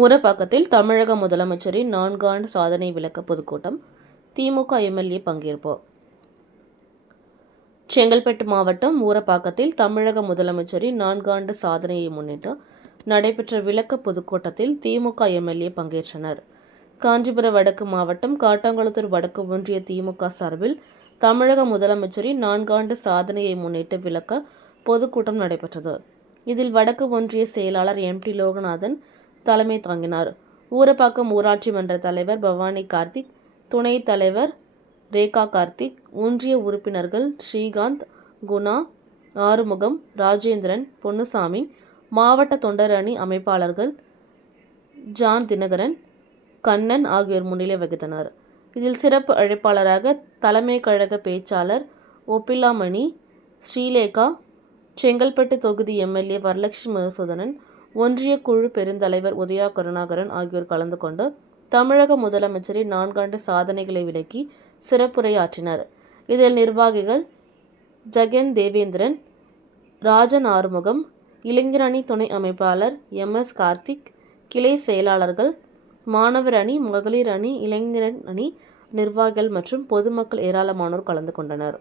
ஊரப்பாக்கத்தில் தமிழக முதலமைச்சரின் 4 ஆண்டு சாதனை விளக்க பொதுக்கூட்டம். திமுக எம்எல்ஏ பங்கேற்பு. செங்கல்பட்டு மாவட்டம் ஊரப்பாக்கத்தில் தமிழக முதலமைச்சரின் 4 ஆண்டு சாதனையை முன்னிட்டு நடைபெற்ற விளக்க பொதுக்கூட்டத்தில் திமுக எம்எல்ஏ பங்கேற்றனர். காஞ்சிபுரம் வடக்கு மாவட்டம் காட்டாங்குளத்தூர் வடக்கு ஒன்றிய திமுக சார்பில் தமிழக முதலமைச்சரின் 4 ஆண்டு சாதனையை முன்னிட்டு விளக்க பொதுக்கூட்டம் நடைபெற்றது. இதில் வடக்கு ஒன்றிய செயலாளர் எம்.டி. லோகநாதன் தலைமை தாங்கினார். ஊரப்பாக்கம் ஊராட்சி மன்ற தலைவர் பவானி கார்த்திக், துணைத் தலைவர் ரேகா கார்த்திக், ஒன்றிய உறுப்பினர்கள் ஸ்ரீகாந்த், குணா, ஆறுமுகம், ராஜேந்திரன், பொன்னுசாமி, மாவட்ட தொண்டர் அணி அமைப்பாளர்கள் ஜான் தினகரன், கண்ணன் ஆகியோர் முன்னிலை வகித்தனர். இதில் சிறப்பு அழைப்பாளராக தலைமை கழக பேச்சாளர் ஒப்பிலாமணி, ஸ்ரீலேகா, செங்கல்பட்டு தொகுதி எம்எல்ஏ வரலட்சுமி மதுசூதனன், ஒன்றிய குழு பெருந்தலைவர் உதயா கருணாகரன் ஆகியோர் கலந்து கொண்டு தமிழக முதலமைச்சரின் 4 ஆண்டு சாதனைகளை விளக்கி சிறப்புரையாற்றினர். இதில் நிர்வாகிகள் ஜெகன் தேவேந்திரன், ராஜன் ஆறுமுகம், இளைஞர் அணி துணை அமைப்பாளர் எம்.எஸ். கார்த்திக், கிளை செயலாளர்கள், மாணவர் அணி, மகளிர் அணி, இளைஞர் அணி நிர்வாகிகள் மற்றும் பொதுமக்கள் ஏராளமானோர் கலந்து கொண்டனர்.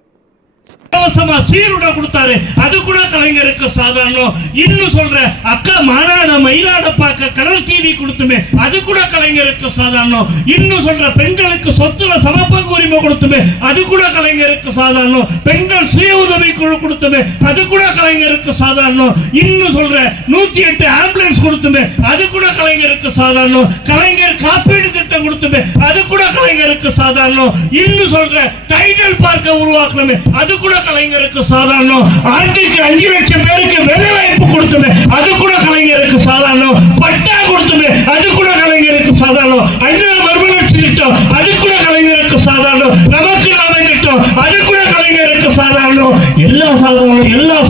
இலவசமா சீருட கொடுத்தாரு, அது கூட கலைஞருக்கு சாதாரணம். இன்னும் சொல்ற அக்கா மாநாடு மயிலாட பார்க்க கடல் டிவி கொடுத்துமே, அது கூட கலைஞருக்கு சாதாரணம். இன்னும் சொல்ற பெண்களுக்கு சொத்துல சமபங்கு உரிமை கொடுத்துமே, அது கூட கலைஞருக்கு சாதாரணம். பெண்கள் சுய உதவி குழு கொடுத்துமே, அது கூட கலைஞருக்கு சாதாரணம். இன்னும் சொல்ற 108 ஆம்புலன்ஸ் கொடுத்துமே, அது கூட கலைஞருக்கு சாதாரணம். கலைஞர் காப்பீடு திட்டம் கொடுத்துமே, அது கூட கலைஞருக்கு சாதாரணம். இன்னும் சொல்ற டைடல் பார்க்க உருவாக்கணுமே, அது கூட கலைஞருக்கு சாதாரணம். ஆண்டுக்கு 5 லட்சம் பேருக்கு வேலை வாய்ப்பு கொடுத்துமே, அது கூட கலைஞருக்கு சாதாரணம். பட்டா கொடுத்துமே, அது கூட கலைஞருக்கு சாதாரணம். 5ஆம் மறுமலர்ச்சி திட்டம், அது கூட கலைஞருக்கு சாதாரணம். நமக்கு நாமே திட்டம், அது கூட கலைஞருக்கு சாதாரணம். எல்லா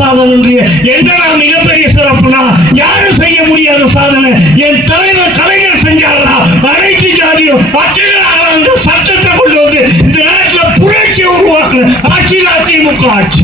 சாதனையும் என்ன மிகப்பெரிய சிறப்புனா, யாரும் செய்ய முடியாத சாதனை என் தலைவர் கலைஞர் செஞ்சாரா. அனைத்து ஜாதியும் அச்சகராக சட்டத்தை கொண்டு வந்து இந்த நாட்டில் புரட்சி உருவாக்குற ஆட்சியில் அதிமுக ஆட்சி.